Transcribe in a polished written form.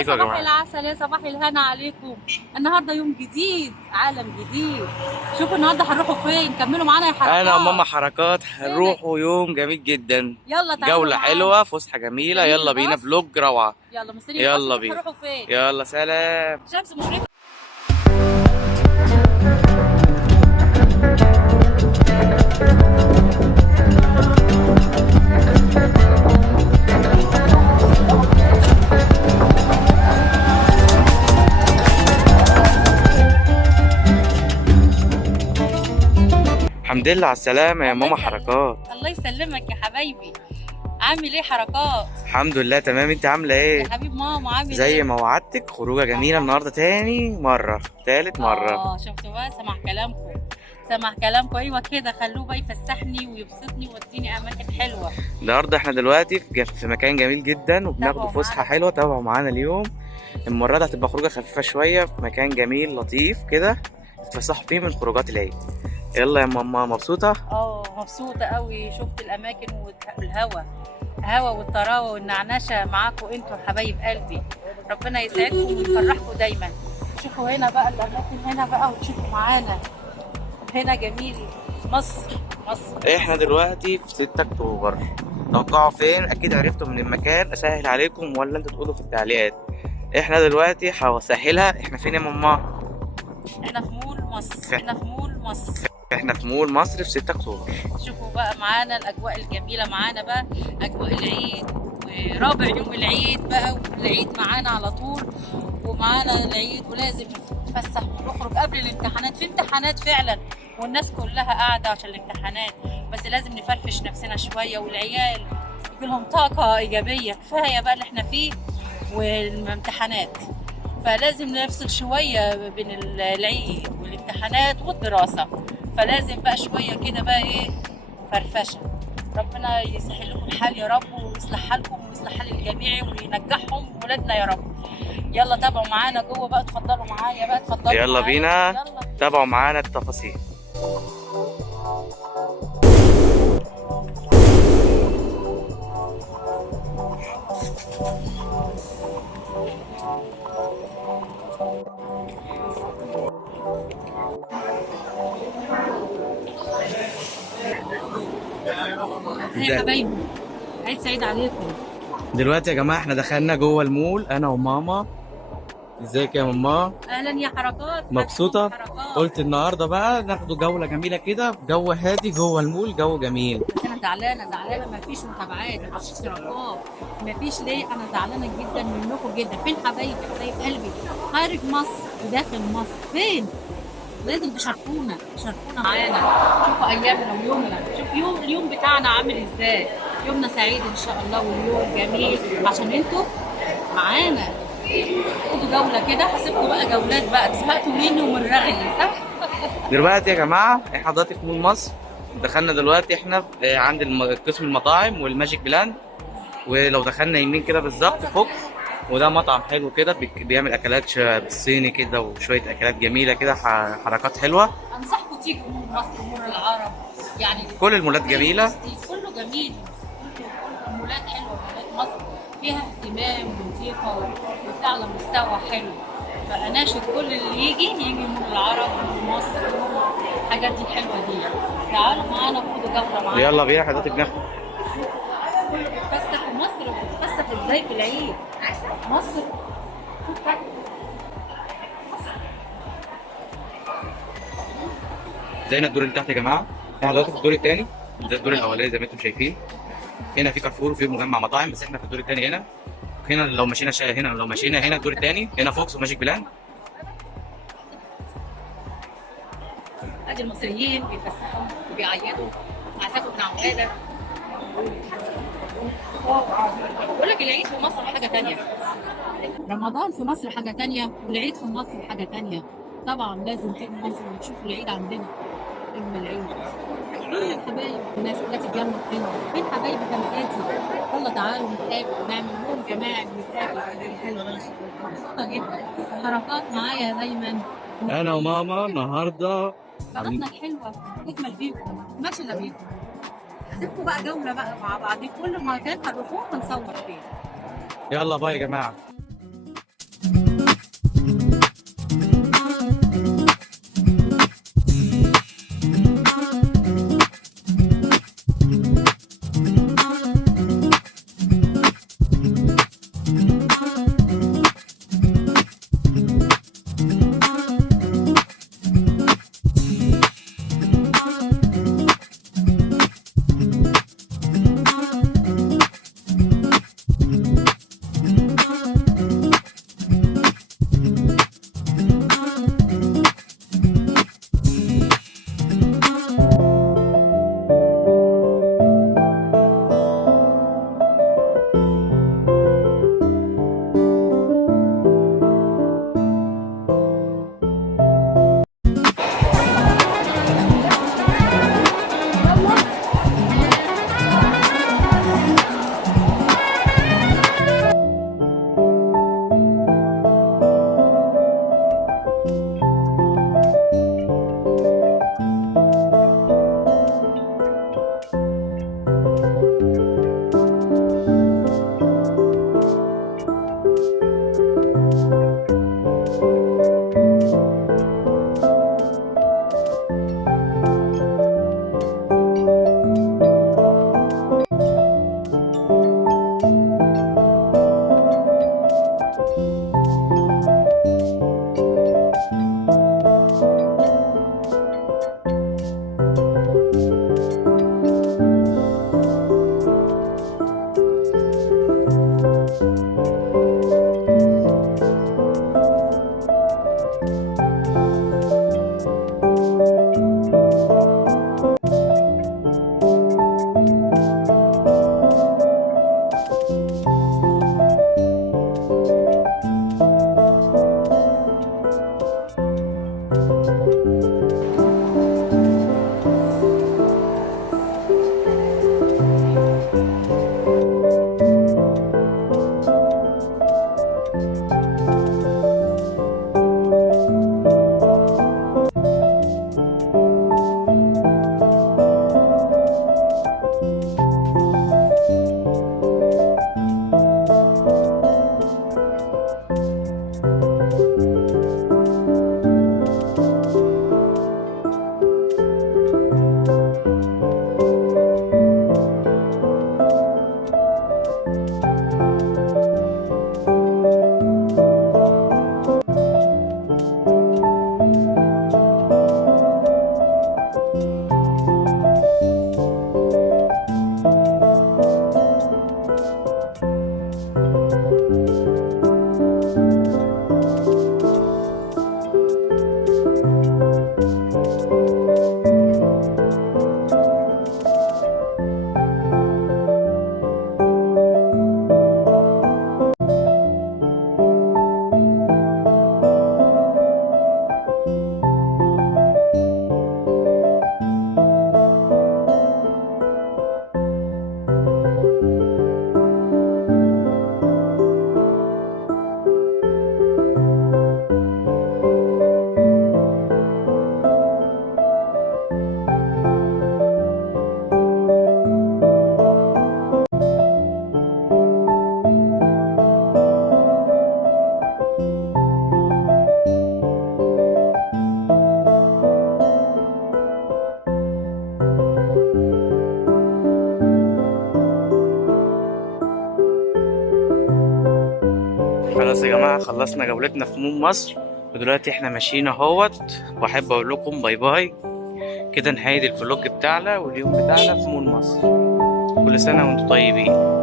عليكم يا صباح جماعه. العسل، يا صباح الهنا عليكم. النهارده يوم جديد، عالم جديد. شوفوا النهارده هنروحوا فين، كملوا معانا يا حركات. انا وماما حركات فينك؟ هنروحوا يوم جميل جدا. يلا تعالوا جوله معانا. حلوه، فسحه جميله. جميل يلا بينا، الباص. فلوج روعه. يلا مستني يلا الباص، بينا. هنروحوا فين؟ يلا سلام. شمس مشرقة. الحمد لله على السلامه يا الله ماما يسلمك. حركات. الله يسلمك يا حبايبي. عامل ايه حركات؟ الحمد لله تمام. انت عامله ايه؟ يا حبيب ماما عامل زي ايه؟ ما وعدتك، خروجه جميله النهارده تاني مره، تالت مره. شفتوا بقى، سمع كلامكم. سمع كلامكم، ايوه كده، خلوه بقى يفسحني ويبسطني ويوديني اماكن حلوه. النهارده احنا دلوقتي في مكان جميل جدا، وبناخده تابعوا فسحه معانا. حلوه. تابعوا معانا اليوم. المره دي هتبقى خروجه خفيفه شويه في مكان جميل لطيف كده، تتفسحوا فيه من خروجات العيد. يلا يا ماما، مبسوطه؟ مبسوطه قوي. شفت الاماكن الهوا والطراوه والنعنشه معاكم انتوا حبايب قلبي. ربنا يسعدكم ويفرحكم دايما. شوفوا هنا بقى الاماكن هنا بقى، وتشوفوا معانا هنا جميل. مصر. احنا دلوقتي في 6 اكتوبر. توقعوا فين؟ اكيد عرفتوا من المكان. اسهل عليكم ولا انتوا تقولوا في التعليقات؟ احنا دلوقتي هسهلها. احنا فين يا ماما؟ احنا في مول مصر. احنا في مول مصر في 6 اكتوبر. شوفوا بقى معانا الاجواء الجميله. معانا بقى اجواء العيد، ورابع يوم العيد بقى، والعيد معانا على طول. ومعانا العيد ولازم نتفسح ونخرج قبل الامتحانات. في امتحانات فعلا، والناس كلها قاعده عشان الامتحانات، بس لازم نفرفش نفسنا شويه، والعيال يجي لهم طاقه ايجابيه. كفايه بقى اللي احنا فيه والامتحانات، فلازم نفصل شويه بين العيد والامتحانات والدراسه. فلازم بقى شويه كده بقى ايه، فرفشه. ربنا يسهل لكم الحال يا رب، ويصلح حالكم ويصلح حال الجميع، وينجحهم ولادنا يا رب. يلا تابعوا معانا جوه بقى، اتفضلوا معايا بقى، اتفضلوا يلا معايا. بينا. يلا. تابعوا معانا التفاصيل. يا حبايبي، عيد سعيد عليكم. دلوقتي يا جماعه احنا دخلنا جوه المول انا وماما. ازيك يا ماما؟ اهلا يا حركات. مبسوطه؟ حركات. قلت النهارده بقى ناخدوا جوله جميله كده، جو هادي جوه المول، جو جميل. بس انا زعلانه، مفيش متابعات، مفيش اشتراكات، مفيش. ليه؟ انا زعلانه جدا منكم جدا. فين حبايب قلبي؟ خارج مصر وداخل مصر، فين؟ لازم تشاركونا معانا. شوفوا ايامنا ويومنا. شوف اليوم بتاعنا عامل ازاي. يومنا سعيد ان شاء الله، واليوم جميل عشان انتوا معانا. خدوا جوله كده، هسيبكم بقى جولات بقى، زهقتوا مني ومن رغي، صح؟ دلوقتي يا جماعه احنا دلوقتي في مول مصر. دخلنا دلوقتي احنا عند قسم المطاعم والماجيك بلان. ولو دخلنا يمين كده بالظبط فوكس، وده مطعم حلو كده بيعمل اكلات بالصيني كده، وشويه اكلات جميله كده، حركات حلوه. انصحكم تيجوا مول مصر، مول العرب، يعني كل المولات جميله. كله جميل. كله مولات حلوه. مولات مصر فيها اهتمام ونظيفه وبتعلى مستوى حلو. فاناشد كل اللي يجي مول العرب ومول مصر، الحاجات دي الحلوه دي. تعالوا معانا خدوا جوله معانا. يلا بينا حضرتك بناخد. بتتفسح في مصر، وبتتفسح ازاي في العيد؟ مصر. زينا الدور اللي تحت يا جماعه. احنا دلوقتي في الدور الثاني، ده الدور الاولاني زي ما انتم شايفين. هنا في كارفور وفي مجمع مطاعم، بس احنا في الدور الثاني هنا. هنا لو مشينا هنا الدور الثاني، هنا فوكس وماجيك بلان. ادي المصريين بيتفسحوا وبيعيطوا. عساكم بن عباده. بقول لك العيد في مصر حاجه ثانيه. رمضان في مصر حاجه ثانيه، والعيد في مصر حاجه ثانيه. طبعا لازم تيجي مصر وتشوفوا العيد عندنا. اجمل العيد. يا حبايب، الناس كلها تتجمع هنا. فين حبايبي خمساتي؟ يلا تعالوا نتقابل ونعمل يوم جماعي، نتقابل. مبسوطه جدا. حركات معايا دايما. انا وماما النهارده حركاتنا الحلوه تكمل بيكم، ماشي بيكم. هسيبكم بقى جوله بقى مع بعض، كل مكان هنروحوه هنصور فيه. يلا باي يا جماعه. خلاص يا جماعة، خلصنا جولتنا في مول مصر، ودلوقتي احنا ماشيين اهوت، واحب اقول لكم باي باي كده. نهاية الفلوج بتاعنا واليوم بتاعنا في مول مصر. كل سنة وانتم طيبين.